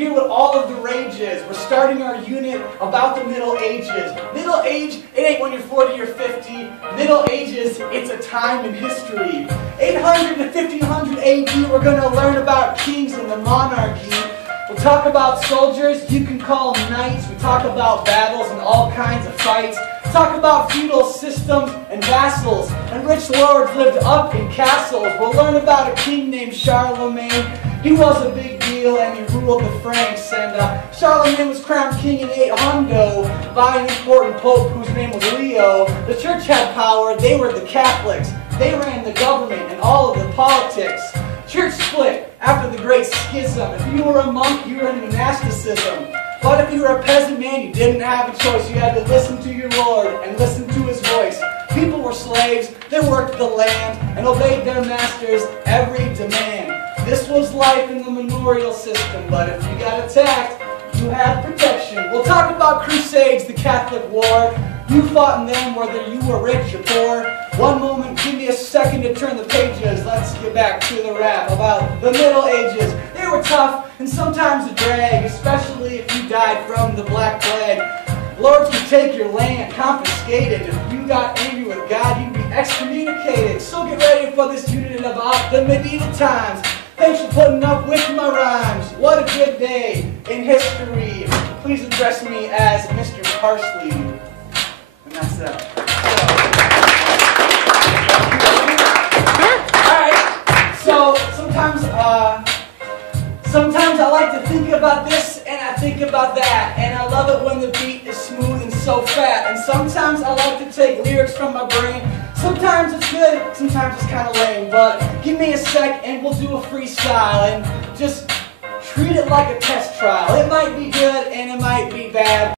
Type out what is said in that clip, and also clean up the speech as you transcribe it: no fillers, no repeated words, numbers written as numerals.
hear what all of the rage is. We're starting our unit about the Middle Ages. Middle Age, it ain't when you're 40 or 50. Middle Ages, it's a time in history. 800 to 1500 AD, we're going to learn about kings and the monarchy. We'll talk about soldiers, you can call them knights. We talk about battles and all kinds of fights. Talk about feudal systems and vassals. And rich lords lived up in castles. We'll learn about a king named Charlemagne. He was a big deal and he ruled the Franks. And Charlemagne was crowned king in 800 by an important pope whose name was Leo. The church had power, they were the Catholics. They ran the government and all of the politics. Church split after the Great Schism. If you were a monk, you were in monasticism. But if you were a peasant man, you didn't have a choice. You had to listen to your Lord and listen to his voice. People were slaves, they worked the land and obeyed their masters' every demand. This was life in the manorial system, but if you got attacked, you had protection. We'll talk about crusades, the Catholic War. You fought in them whether you were rich or poor. One moment, give me a second to turn the pages. Let's get back to the rap about the Middle Ages. They were tough and sometimes a drag, especially if you died from the Black Plague. Lords would take your land, confiscate it. If you got angry with God, you'd be excommunicated. So get ready for this unit about the medieval times. Thanks for putting up with my rhymes. What a good day in history. Please address me as Mr. Parsley. And that's that. Alright, so sometimes I like to think about this and I think about that. And I love it when the beat is smooth and so fat. And sometimes I like to take lyrics from my brain. Sometimes it's good, sometimes it's kind of lame. But give me a sec and we'll do a freestyle. And just treat it like a test trial. It might be good and it might be bad.